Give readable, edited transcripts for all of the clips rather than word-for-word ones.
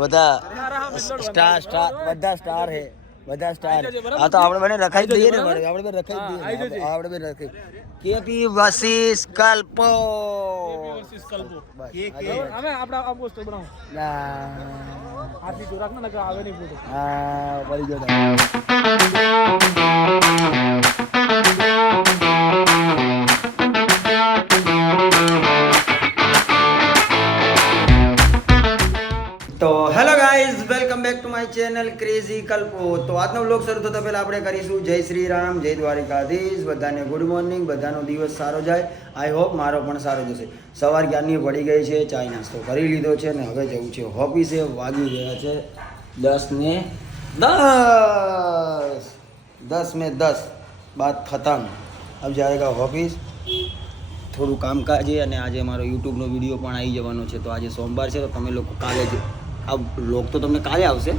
બધા star star બધા star હે બધા સ્ટાર આ તો આપણે બને રખાઈ દઈએ ને આપણે બે રખાઈ દઈએ આપણે બે રખાઈ કેપી વર્સિસ કલ્પો કે અમે આપડા આમ પોસ્ટર બનાવો આથી જો રાખના નકર આવે નહીં ફોટો હા પડી ગયો તો hello guys welcome back to my channel crazy Kalpo. તો આજનો વ્લોગ શરૂ થતા પહેલા આપણે કરીશું જય શ્રી રામ, જય દ્વારિકાધીશ. બધાને ગુડ મોર્નિંગ, બધાનો દિવસ સારો જાય. આઈ હોપ મારો પણ સારો જશે. સવાર ક્યારની પડી ગઈ છે, ચાય નાસ્તો કરી લીધો છે ને હવે જવું છે ઓફિસે. વાગી ગયા છે 10:10 બાદ ખતમ. अब जाएगा ऑफिस. થોડું કામકાજ છે અને આજે મારો યુટ્યુબનો વિડીયો પણ આવી જવાનો છે. તો આજે સોમવાર છે તો તમે લોકો કાલે જ આ વ્લોગ તો તમને કાલે આવશે,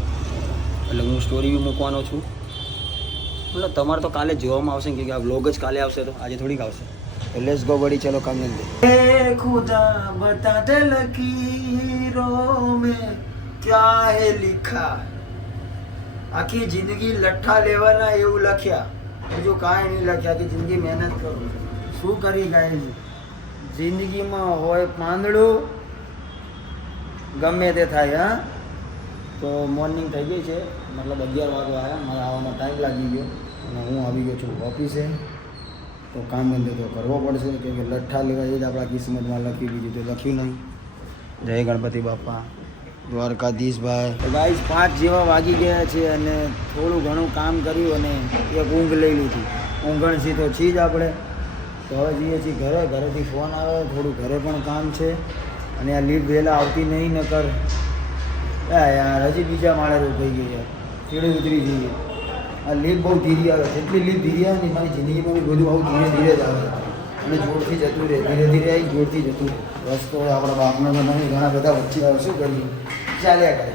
એટલે હું સ્ટોરી બી મૂકવાનો છું. મતલબ તમારે તો કાલે જોવામાં આવશે ને, કે આ વ્લોગ જ કાલે આવશે, તો આજે થોડીક આવશે. તો લેટ્સ ગો બડી, ચલો કામ ધંધે. એ ખુદા બતા દે લકીરોं में क्या है लिखा, આખી જિંદગી લઠ્ઠા લેવાના એવું લખ્યા, બીજું કાંઈ નહીં લખ્યા કે જિંદગી મહેનત કરો. શું કરી ગાય જિંદગીમાં હોય પાંદડું ગમે તે થાય. હા, તો મોર્નિંગ થઈ ગઈ છે, મતલબ 11 વાગવા આવ્યા, મારે આવવામાં ટાઈમ લાગી ગયો અને હું આવી ગયો છું ઓફિસે. તો કામ ધંધો તો કરવો પડશે, કે લઠ્ઠા લેવા એ જ આપણા કિસ્મતમાં લખ્યું, બીજું તો લખ્યું નહીં. જય ગણપતિ બાપા, દ્વારકાધીશભાઈ. તો ગાઈસ 5 જેવા વાગી ગયા છે અને થોડું ઘણું કામ કર્યું અને એક ઊંઘ લઈ લીધી. ઊંઘણથી તો છી જ આપણે. તો હવે જઈએ છીએ ઘરે. ઘરેથી ફોન આવે, થોડું ઘરે પણ કામ છે અને આ લીફ વહેલા આવતી નહીં, નકર યાર હજી બીજા માળે રોકાઈ ગઈ યાર, ચીડે ઉતરી જઈએ. આ લીફ બહુ ધીરી આવે, જેટલી લીફ ધીરી આવે ને મારી જિંદગીમાં બી બધું આવું ધીરે ધીરે જ આવે અને જોરથી જતું રહે, ધીરે ધીરે આવી જોરથી જતું રહે. રસ્તો આપણા બાપના તો નહીં, ઘણા બધા વચ્ચે આવે, શું કરીએ, ચાલ્યા કરે.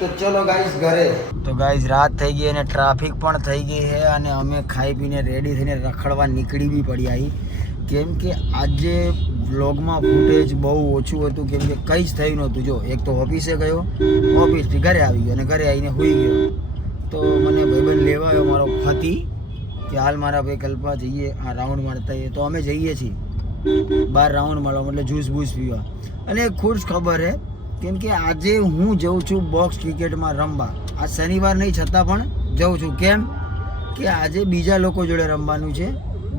તો ચલો ગાઈસ ઘરે. તો ગાઈસ રાત થઈ ગઈ અને ટ્રાફિક પણ થઈ ગઈ છે અને અમે ખાઈ પીને રેડી થઈને રખડવા નીકળી બી પડ્યા. કેમ કે આજે વ્લોગમાં ફૂટેજ બહુ ઓછું હતું, કેમ કે કંઈ જ થઈ નહોતું. જો એક તો ઓફિસે ગયો, ઓફિસથી ઘરે આવી ગયો અને ઘરે આવીને સૂઈ ગયો. તો મને ભાઈબંધ લેવા આવ્યો મારો ફતી, કે હાલ મારા ભાઈ કલ્પા જઈએ આ રાઉન્ડ મારતા. તો અમે જઈએ છીએ બહાર રાઉન્ડ મારવા, એટલે જ્યુસ બૂસ પીવા. અને ખુશ ખબર છે, કેમ કે આજે હું જઉં છું બોક્સ ક્રિકેટમાં રમવા. આ શનિવાર નહીં છતાં પણ જઉં છું. કેમ કે આજે બીજા લોકો જોડે રમવાનું છે,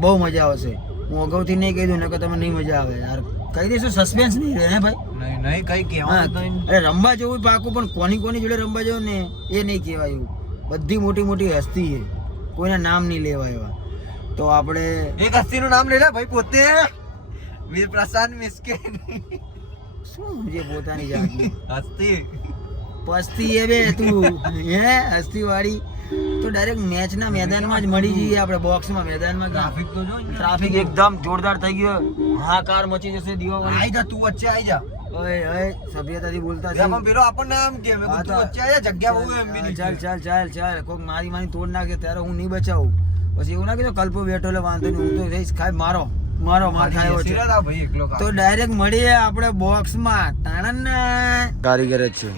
બહુ મજા આવશે. હું અગાઉથી નહીં કહી દઉં, નકર તમને નહીં મજા આવે યાર. કહી દઈશું, સસ્પેન્સ નહીં રહે હે ભાઈ. નહીં કઈ કહેવાનું. અરે રમવા જવું પાકું, પણ કોની જોડે રમવા જવું ને એ નહીં કહેવાય. એવું બધી મોટી મોટી હસ્તી છે, કોઈના નામ નહીં લેવા એવા. તો આપણે એક હસ્તીનું નામ લઈ લે ભાઈ, પોતે વીર પ્રશાંત મિસ્કે. શું જે પોતાની જાતની હસ્તી પસ્તી એ બે તું હે હસ્તી વાળી. તો ડાયરેક્ટ મેચના મેદાનમાં જ મળી જઈએ આપણે, બોક્સમાં મેદાનમાં. ટ્રાફિક તો જો, ટ્રાફિક એકદમ જોરદાર થઈ ગયો, હાહાકાર મચી જશે. દીવા આઈ જા, તું વચ્ચે આઈ જા. ઓય ઓય સભ્યતાથી બોલતા છે. આમાં પેલો આપણને આમ કે તું વચ્ચે આઈ જા, જગ્યા બહુ એમ બી ચાલ ચાલ ચાલ ચાલ. કોઈક મારી તોડ નાખે ત્યારે હું નહીં બચાવું. પછી એવું ના કીધું કલ્પો બેઠો એટલે વાંધો નહીં, હું તો રહીશ. ખાય મારો માર ખાયો છે. તો ડાયરેક્ટ મળીએ આપણે બોક્સમાં. કારીગર જ છે.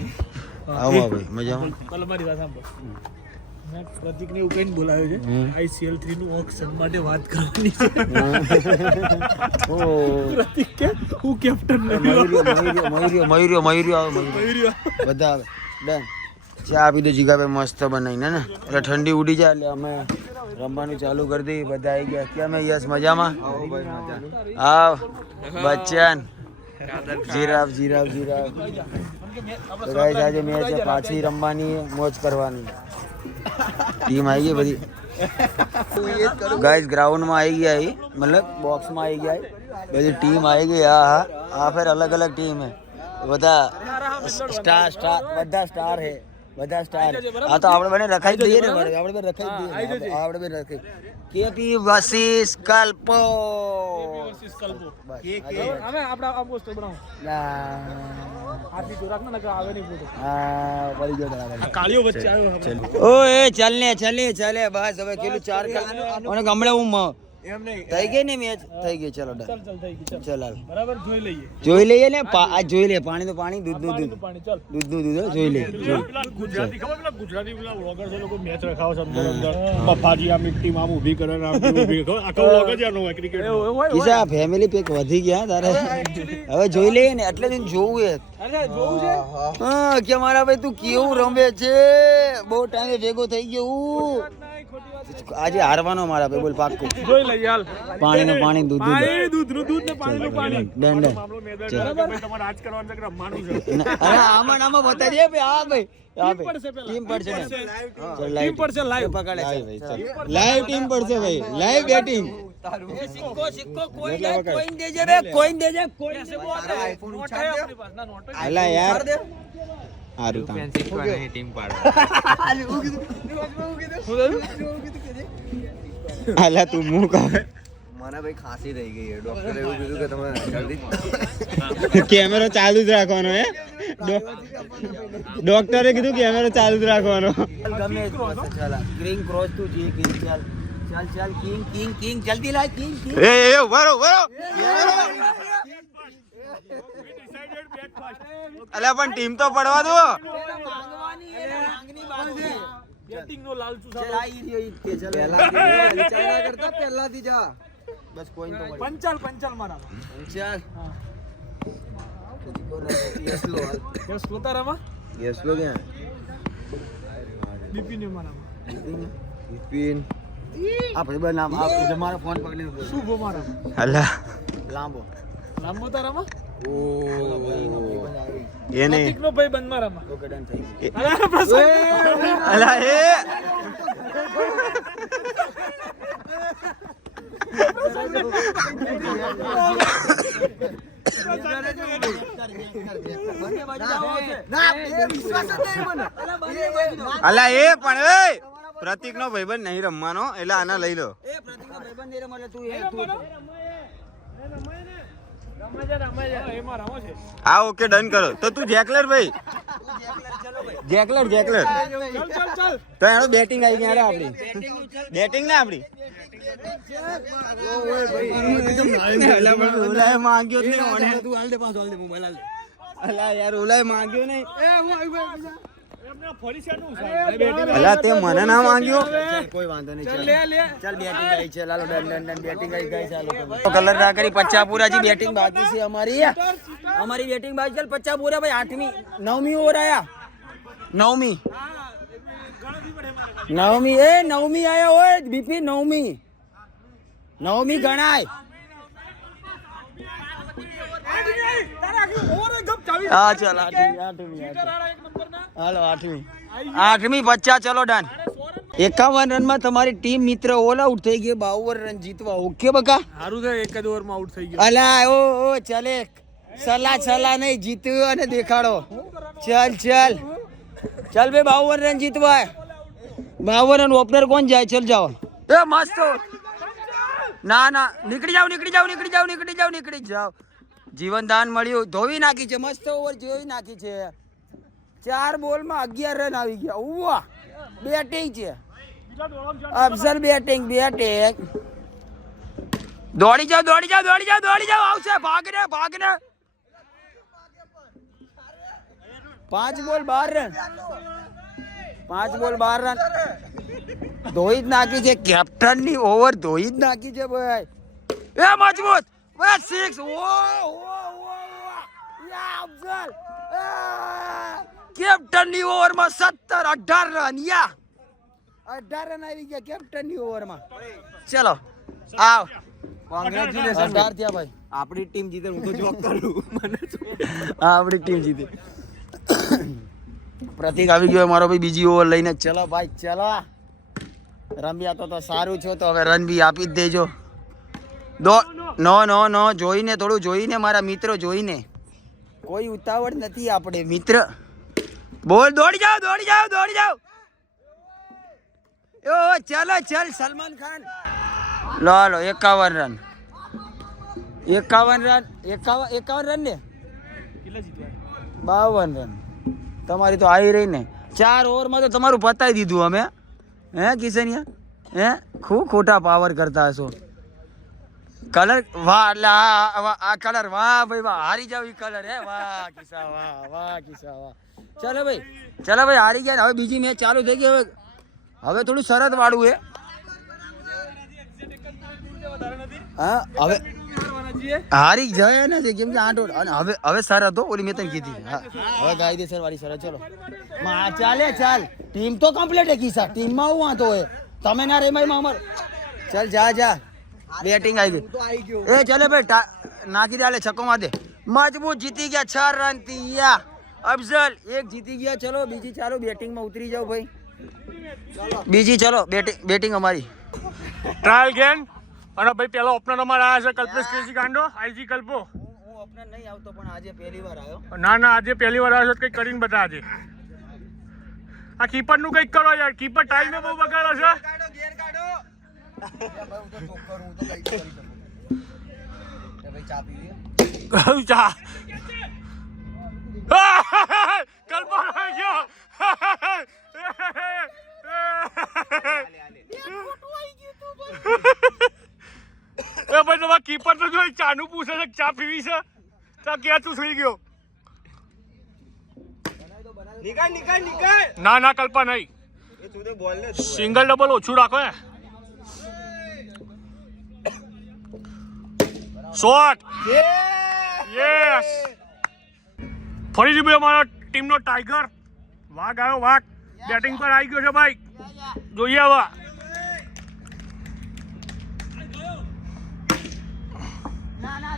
આવો ભાઈ મજામાં. મારી વાત સાંભળો, મેં પ્રતિકને એવું કહીને બોલાવ્યો છે, ICL 3 નું ઓક્શન માટે વાત કરવાની છે. પ્રતિક કે હું કેપ્ટન નથી. મયુરિયો બધા ડન. ચા આપી દો જીગાભાઈ મસ્ત બનાવીને ને, એટલે ઠંડી ઉડી જાય એટલે અમે રમવાનું ચાલુ કરી દઈએ. બધા આવી ગયા. કેમ યસ મજામાં? આવ બચ્ચન, જીરાફ. તો ગાઈસ આજે મેચ છે, પાછી રમવાની, મોજ કરવાની. ટીમ આવી ગઈ બધી ગાઈસ, ગ્રાઉન્ડમાં આવી ગયા, મતલબ બોક્સમાં આવી ગયા બધી ટીમ આવી ગઈ. હા આ ફેર અલગ અલગ ટીમ હે, બધા સ્ટાર બધા સ્ટાર હે, બધા સ્ટાર. આ તો આપણે બને રખાઈ દઈએ ને, આપણે બે રખાઈ દઈએ, આપણે બે રખાઈ. KP versus Kalpo. અમે આપડા આમ પોસ્ટર બનાવો આથી જો રાખના નકર આવે નહીં ફોટો. હા પડી ગયો બરાબર. કાળીઓ વચ્ચે આવ્યો. ઓએ ચાલે બસ. હવે કેટલું 4 અને ગમડે હું થઈ ગઈ ને મેચ થઈ ગઈ ચલો ચાલ ચાલ થઈ ગઈ ચાલ ચાલ હાલ બરાબર જોઈ લઈએ જોઈ લઈએ ને આ જોઈ લે પાણી તો પાણી દૂધ નું પાણી દૂધ તો પાણી ચાલ દૂધ નું દૂધ હો, જોઈ લે પેલા ગુજરાતી ખબર પેલા ગુજરાતી પેલા વ્લોગર છે લોકો મેચ રખાવે છે અંદર બફાજી આ ટીમ આમ ઊભી કરે ને આમ ઊભી કરે આખો વ્લોગ જ આનો હોય ક્રિકેટ કિસા ફેમિલી પેક વધી ગયા તારે હવે જોઈ લઈએ ને એટલે દિન જોવું એ અરે જોવું છે હા કે મારા ભાઈ તું કેવું રમે છે બહુ ટાઈમે ભેગો થઈ ગયો હું આજે હારવાનો મારા ભાઈ બોલ પાક્કું જોઈ લઈએ હાલ પાણી નું પાણી દૂધ દૂધ પાણી દૂધનું દૂધ ને પાણીનું પાણી ડન ડન મામલો મેદાન બરાબર તમારે આજ કરવાનું છે કે રમવાનું છે અરે આમાં નામાં બતાવી દે ભાઈ હા ભાઈ ટીમ પડશે પેલા ટીમ પડશે ને ટીમ પડશે લાઈવ પકડે લાઈવ ટીમ પડશે ભાઈ લાઈવ બેટિંગ સિક્કો સિક્કો કોઈ દે કોઈ દેજે બે કોઈ દેજે કોઈ દેજે નોટ હે આપણી પાસે ના નોટ અલા યાર હારું તા અલા તું મું કહે મને ભાઈ ખાંસી થઈ ગઈ છે ડોક્ટરે એવું કીધું કે તમે જલ્દી કેમેરો ચાલુ જ રાખવાનો હે ડોક્ટરે કીધું કેમેરો ચાલુ જ રાખવાનો ગમે ગ્રીન ક્રોસ તું જી કિંગ ચાલ ચાલ ચાલ કિંગ કિંગ કિંગ જલ્દી લાય કિંગ કિંગ એ વરો વરો અલ્યા પણ ટીમ તો પડવા દો બેટિંગ નો લાલચુ પહેલાથી જા બસ કોઈ તો પંચાલ પંચાલ મારા ચાલ યસ લોતારામાં યસ લો ક્યાં બીપી ને મારા બિપિન આ ભાઈ બન નામ આ તમારો ફોન પકડીને બોલ શુભ મારા અલ્લા લાંબો તારામાં ઓ એ નહીં પ્રતિક નો ભાઈ બંધ મારામાં તો કડન થઈ ગઈ અરે પ્રસાદ અલા એ અલા એ પણ એ પ્રતિક નો ભાઈબંધ નહીં રમવાનો એટલે આના લઈ લો એ પ્રતિક નો ભાઈબંધ નહીં રમવાનો તું હા ઓકે ડન કરો તો તું જેકલર ભાઈ જેકલર તો એનો બેટિંગ આવી ગઈ આપણી બેટિંગ ને આપણી ઓલાએ માંગ્યો જ નહીં તું હાલ દે પાછો હાલ દે મોબાઈલ હાલ દે અલા યાર ઓલાએ માંગ્યો નહીં અલા તે મને ના માંગ્યો કોઈ વાંધો નહીં ચાલ બેટિંગ આવી છે Lalo done done done batting આવી ગઈ ચાલો કલર ના કરી 50 પૂરા જી બેટિંગ બાકી છે અમારી બેટિંગ બાકી ચાલ 50 પૂરા ભાઈ 8મી 9મી ઓવર આયા 9મી આયા ઓય બીપી 9મી ગણાય હા ચાલ 8મી હાલો 8મી 50 ચલો ડન 51 રનમાં તમારી ટીમ મિત્ર ઓલ આઉટ થઈ ગઈ 52 રન જીતવા ઓકે બકા સારું છે એક જ ઓવરમાં આઉટ થઈ ગયો અલા ઓ ચાલે સલા નહીં જીત્યું અને દેખાડો ચાલ બે 52 રન જીતવા 52 રન ઓપનર કોણ જાય ચલ જાઓ એ મસ્ત ના નીકળી જાઓ જીવન દાન મળ્યું ધોવી નાખી છે મસ્ત ઓવર જોઈ નાખી છે 4 બોલમાં 11 રન આવી ગયા વાહ બેટિંગ છે અફસર બેટિંગ દોડી જાઓ આવશે ભાગને 5 બોલ 12 રન ધોઈ જ નાખી છે કેપ્ટન ની ઓવર ધોઈ જ નાખી છે ભાઈ એ મજબૂત બસ 6 અફસર કેપ્ટન ની ઓવર માં 17-18 રન 18 રન આવી ગયા કેપ્ટન ની ઓવર માં ચલો આવ કોંગ્રેચ્યુલેશન 18 થયા ભાઈ આપણી ટીમ જીતે હું તો જોક કરું મને આપણી ટીમ જીતી પ્રતિક આવી ગયો મારો ભાઈ બીજી ઓવર લઈને ચલો ભાઈ ચલો રમ્યા તો સારું છે તો હવે રન બી આપી જ દેજો નો જોઈને થોડું જોઈને મારા મિત્રો જોઈને કોઈ ઉતાવળ નથી આપણે મિત્ર બોલ દોડી જાઓ ઓ ચાલો સલમાન ખાન લો 51 રન 51 રન ને કેટલા જીત્યા 52 રન તમારી તો આવી રહી ને 4 ઓવરમાં તો તમારું પતાવી દીધું અમે હે કિશનિયા હે ખૂબ ખોટા પાવર કરતા હશો કલર વાહ એટલે આ કલર વાહ ભાઈ વાહ હારી જાવ ઈ કલર હે વાહ કિસ્સા વાહ કિસ્સા વાહ ચલો ભાઈ હારી ગયા ને હવે બીજી મેચ ચાલુ થઈ ગઈ હવે થોડું શરત વાળું હે હા હવે હારી જાય નથી કેમ કે આંટો અને હવે શરત હો ઓલી મેં તને કીધી હા હવે કાયદેસર વાળી શરત ચલો ચાલે ચાલ ટીમ તો કમ્પ્લીટ હે કિસ્સા ટીમમાં હું વાંધો હોય તમે ના રેમાઈમાં અમાર ચાલ જા બેટિંગ આવી ગઈ એ ચલે ભાઈ નાખી દે છક્કો માર દે મજબૂત જીતી ગયા 6 રન થી અફઝલ એક જીતી ગયા ચલો બીજી ચાલો બેટિંગમાં ઉતરી જાઓ ભાઈ બીજી ચલો બેટિંગ અમારી ટ્રાયલ ગેમ અને ભાઈ પેલો ઓપનર અમારા આવ્યા છે કલ્પેશ કેસી ગાંડો આઈજી કલ્પો હું ઓપનર નહીં આવતો પણ આજે પહેલી વાર આવ્યો ના આજે પહેલી વાર આવ્યો છે કંઈક કરીને બતાવજે આ કીપર નું કંઈક કરો યાર કીપર ટાઈમે બહુ બગાડો છે ચા કલ્પો આવી ગયો ભાઈ તમારા કીપર તો જોઈ ચાનું પૂછે છે ચા પીવી છે ચા ક્યાં તું સુઈ ગયો ના કલ્પા નહીં સિંગલ ડબલ ઓછું રાખો હે શોટ યસ ફરીથી ભાઈ અમારા ટીમનો ટાઈગર વાઘ આવ્યો વાઘ બેટિંગ પર આવી ગયો છે ભાઈ જોઈએ હવે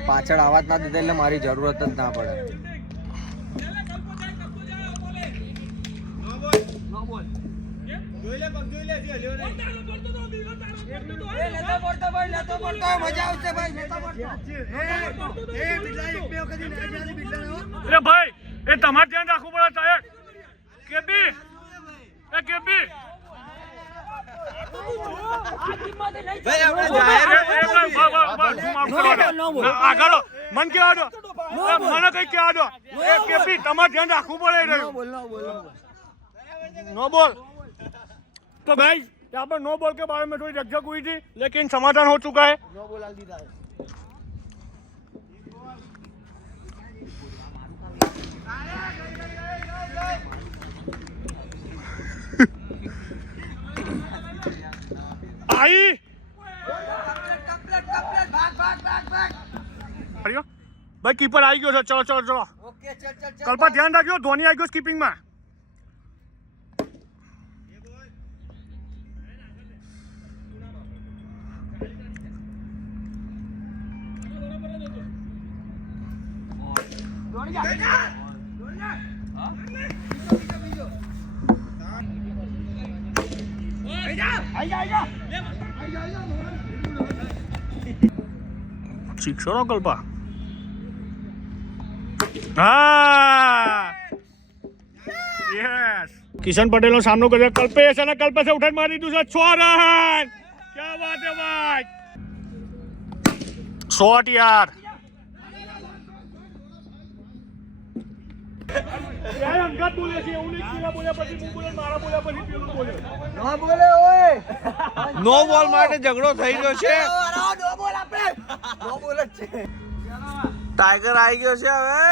પાછળ આવાજ ના દીધા એટલે મારી જરૂરત જ ના પડે અરે ભાઈ એ તમારે ધ્યાન રાખવું પડે સાહેબ કેબી આગળ મન કેવા દો મને કઈ કેવા દો કેપી તમારે ધ્યાન રાખવું પડે નો બોલ तो भाई यहाँ पर नो बॉल के बारे में थोड़ी झकझक हुई थी लेकिन समाधान हो चुका है नो बॉल दीदा है आई भाई कीपर आई गयो चलो चलो चलो ओके चल कल्पा ध्यान रखियो धोनी आई गयो कीपिंग में શીખશો નો કલ્પા હા યસ કિશન પટેલનો સામનો કર્યો કલ્પેશ અને કલ્પેશે ઉઠાઈ મારી દીધું છે 6 રન ક્યા વાત હે ભાઈ શોટ યાર યાર અંગત બોલે છે એવું નહીં પેલા બોલ્યા પછી હું બોલે મારા બોલ્યા પછી પેલું બોલે નો બોલે ઓય નો બોલ માટે ઝઘડો થઈ ગયો છે નો બોલ આપણે નો બોલ જ છે ટાઈગર આવી ગયો છે હવે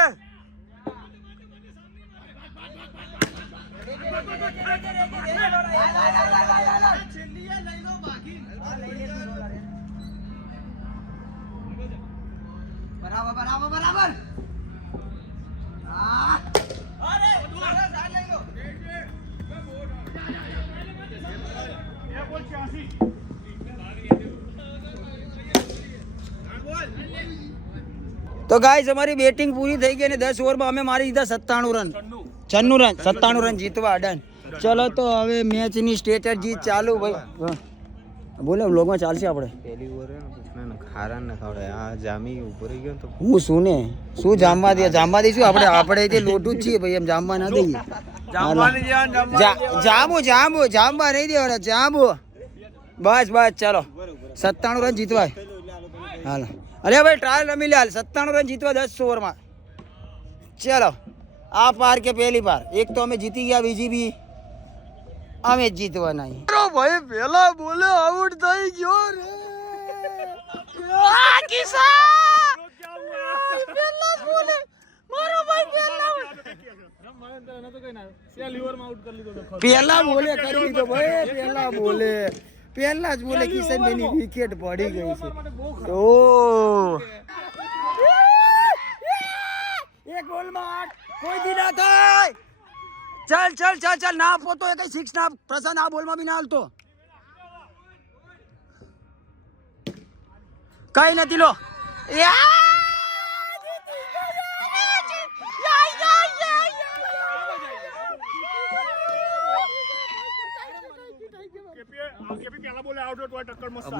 બરાબર તો ગાઈસ અમારી બેટિંગ પૂરી થઈ ગઈ અને 10 ઓવરમાં અમે મારી દીધા 97 રન જીતવા ડન ચલો તો હવે મેચની સ્ટ્રેટેજી ચાલુ ભાઈ બોલે વ્લોગમાં ચાલશે આપણે પહેલી ઓવર ખારા ન ખવડે આ જામી ઉપર ગયો તો હું શું જામવા દઈશું આપણે તે લોટું જ છીએ ભાઈ એમ જામવા ના દઈએ જામવા નહીં દેવાના જાંબુ બસ ચાલો 97 રન જીતવાય હાલો અરે ભાઈ ટ્રાયલ રમી લે હાલ 97 રન જીતવા 10 ઓવરમાં ચલો આ પાર કે પહેલી પાર એક તો અમે જીતી ગયા બીજી બી અમે જીતવા નહીં ભાઈ પેલા બોલે આઉટ થઈ ગયો રે પેલા બોલે કરી દીધો ભાઈ, પેલા જ બોલે કિશનભાઈની વિકેટ પડી ગઈ છે. ઓ એ ગોલમાં કોઈ દી ના થાય. ચાલ ના પોતો એ કઈ સિક્સ ના પ્રશાંત આ બોલમાં બી ના હાલતો. કઈ નથી લો.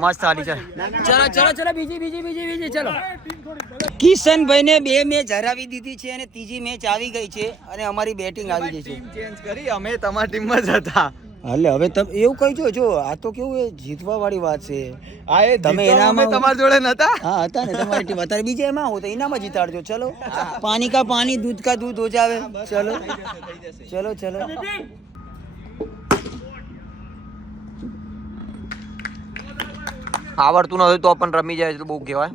મસ્ત હાલી છે. ચલો બીજી ચલો. કિશનભાઈ ને 2 મેચ હરાવી દીધી છે અને ત્રીજી મેચ આવી ગઈ છે અને અમારી બેટિંગ આવી ગઈ છે. ચેન્જ કરી, અમે તમારી ટીમમાં જ હતા. હાલે હવે તમે એવું કહી જો આ તો કેવું એ જીતવા વાળી વાત છે. તમે એનામાં તમારી જોડે નતા. હા હતા ને તમારી ટીમ. અત્યારે બીજા એમાં હો તો એનામાં જીતાડજો. ચલો પાણી કા પાણી દૂધ કા દૂધ હો જાવે. ચલો આવડતું નથી તો પણ રમી જાય તો બહુ કહેવાય.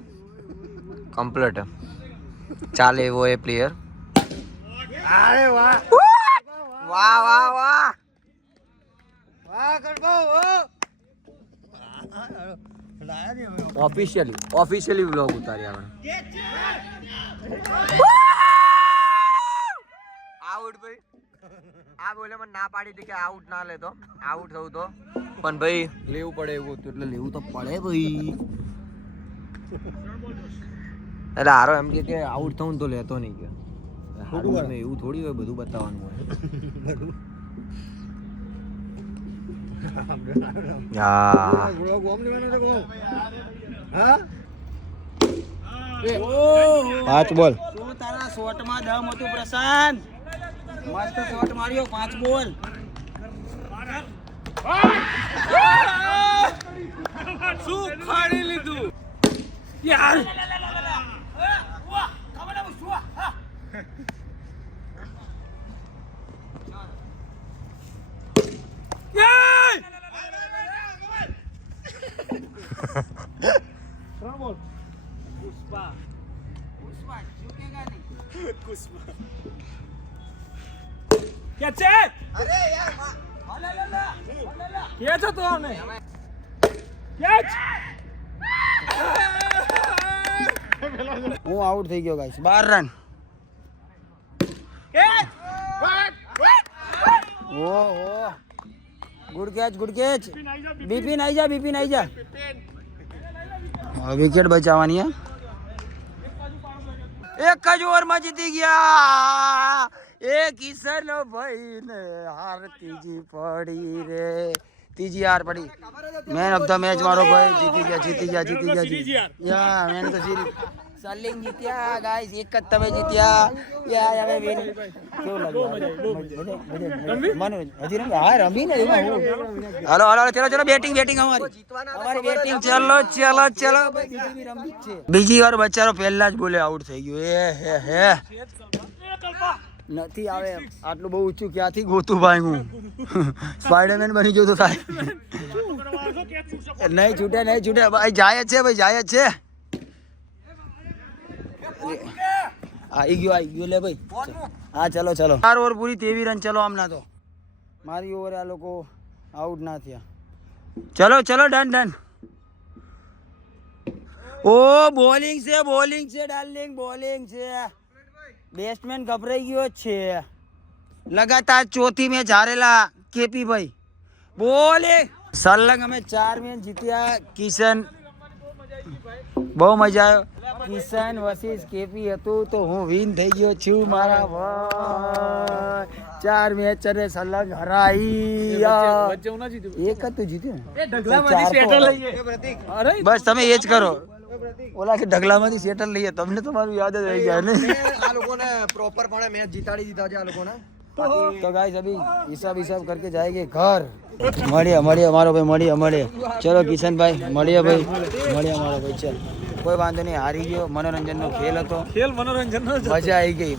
કમ્પ્લીટ ચાલે એવો એ પ્લેયર. અરે વાહ ઓફિશિયલી વ્લોગ ઉતાર્યા આઉટ ભાઈ. આ બોલે મને ના પાડી હતી કે આઉટ ના લેતો, આઉટ થયું તો પણ ભાઈ લેવું પડે એવું હતું એટલે લેવું તો પડે ભાઈ. એટલે હારો એમ કે આઉટ થવું તો લેતો નહીં કે એવું થોડી હોય, બધું બતાવવાનું હોય. પાંચ બોલ. શું તારા શોટમાં દમ હતું પ્રશાંત? મસ્ત શોટ માર્યો. 5 બોલ. શું ખાડી લીધું યાર. હું આઉટ થઈ ગયો ગાઈસ. 12 રન. ઓહો ગુડ કેચ. બિપિન આઈ જા. વિકેટ બચાવવાની. એક જ ઓવરમાં જીતી ગયા. એ કિશન ભાઈ ને હાર ત્રીજી પડી રે. ત્રીજી હાર પડી. મેન ઓફ ધ મેચ મારો ભાઈ જીતી ગયા. મેન તો સલિંગ જીત્યા ગાઈસ. એક જ તમે જીત્યા. યાર હવે વિન કેવું લાગ્યું? હજી રમી. હા રમી ને એમાં હું. હાલો ચલો બેટિંગ અમારી બેટિંગ. ચલો બીજી વાર બચારો પહેલા જ બોલે આઉટ થઈ ગયો. હે નથી આવે આટલું બહુ ઊંચું ક્યાંથી ગોતું ભાઈ. હું સ્પાઈડરમેન બની ગયો તો થાય. નહીં છૂટે ભાઈ. જાય જ છે. આવી ગયો લે ભાઈ. હા ચલો 4 ઓવર પૂરી 23 રન. ચલો આમના તો મારી ઓવર આ લોકો આઉટ ના થયા. ચલો ડન. ઓ બોલિંગ છે ડાર્લિંગ. બોલિંગ છે. બેટ્સમેન ગભરાઈ ગયો છે. લગાતાર ચોથી મેચ હારેલા કેપી ભાઈ. બોલિંગ સલંગ અમે 4 મેચ જીત્યા. કિશન બહુ મજા આવ્યો. કિશન વર્સિસ કેપી હતું તો હું વિન થઈ ગયો છું મારા ભાઈ. 4 મેચ અને સલંગ હરાઈ. એક જ તો જીત્યું. બસ તમે એ જ કરો. ઓલા કે ઢગલામાંથી સેટલ લઈએ. તમને તમારું યાદ જ રહી ગયા ને. આ લોકોને પ્રોપર પણ મેચ જીતાડી દીધા છે આ લોકોને. તો ગાઈસ અભી હિસાબ करके जाएंगे घर. મળીએ અમારો ભાઈ. મળીએ. ચલો કિશનભાઈ મળીએ ભાઈ. અમારો ભાઈ. ચલ કોઈ વાંધો નહીં. હારી ગયો. મનોરંજનનો ખેલ હતો. મજા આવી ગઈ.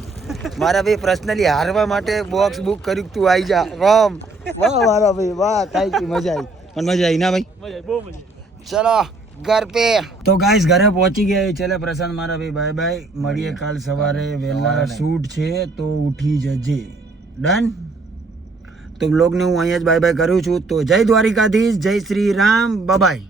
મારા ભાઈ પર્સનલી હારવા માટે બોક્સ બુક કર્યું. તું આવી જા રામ. વાહ મારા ભાઈ વાહ. Thank you. મજા આવી ના ભાઈ? ચલો ઘર પે તો ગાઈસ ઘરે પહોંચી ગયા ચલે પ્રશાંત મારા ભાઈ બાય બાય મળીએ કાલ સવારે વહેલા શૂટ છે તો ઉઠી જજે ડન તો બ્લોગને હું અહીંયા જ બાય બાય કરું છું તો જય દ્વારિકાધીશ જય શ્રી રામ બાય